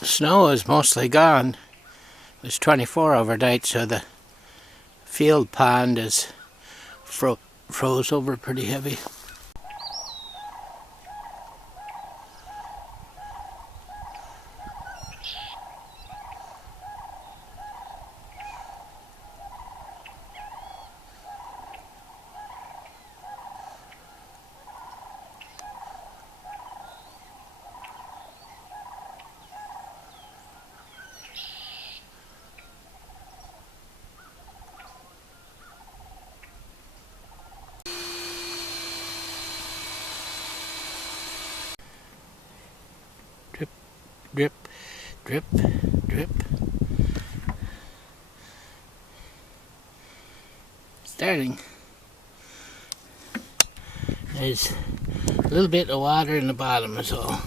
The snow is mostly gone. It was 24 overnight, so the field pond is froze over pretty heavy. Drip, drip, drip. Starting. There's a little bit of water in the bottom is all.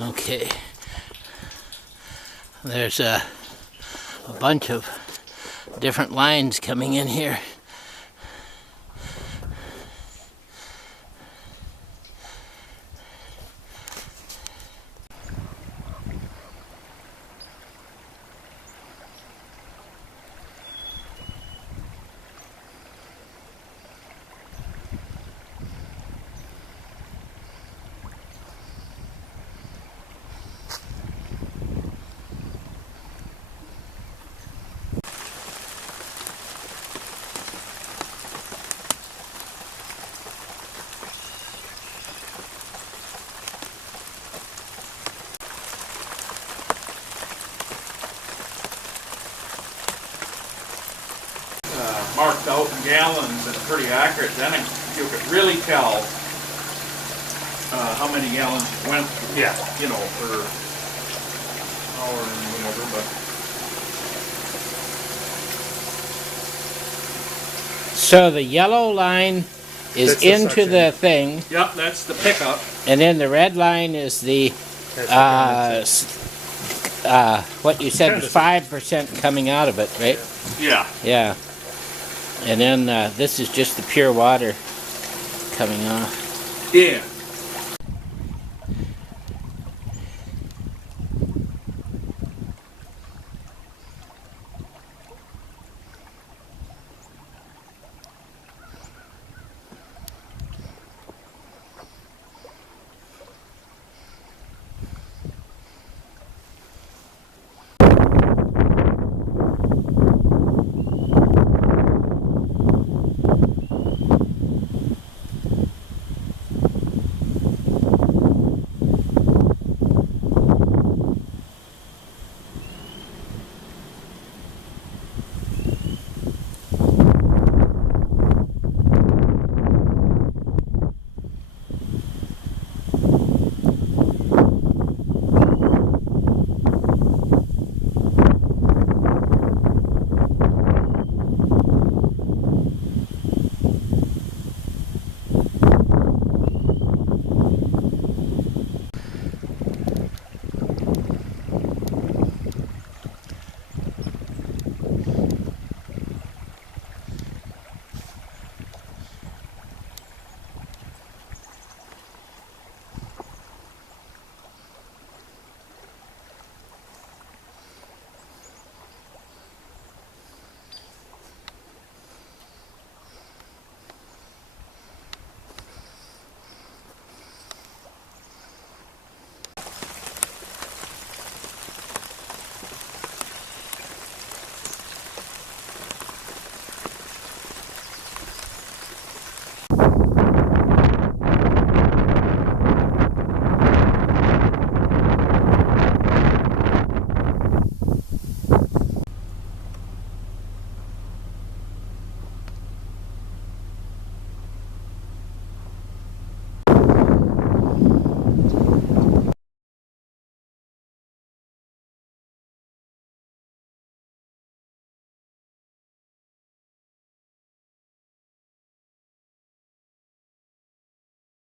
Okay, there's a bunch of different lines coming in here. Marked out in gallons and pretty accurate, then you could really tell how many gallons went, you know, per hour and whatever, but. So the yellow line is That's the into the thing, Yep, that's the pickup. and then the red line is the what you said was 5% coming out of it, right? Yeah. Yeah. And then this is just the pure water coming off. Yeah.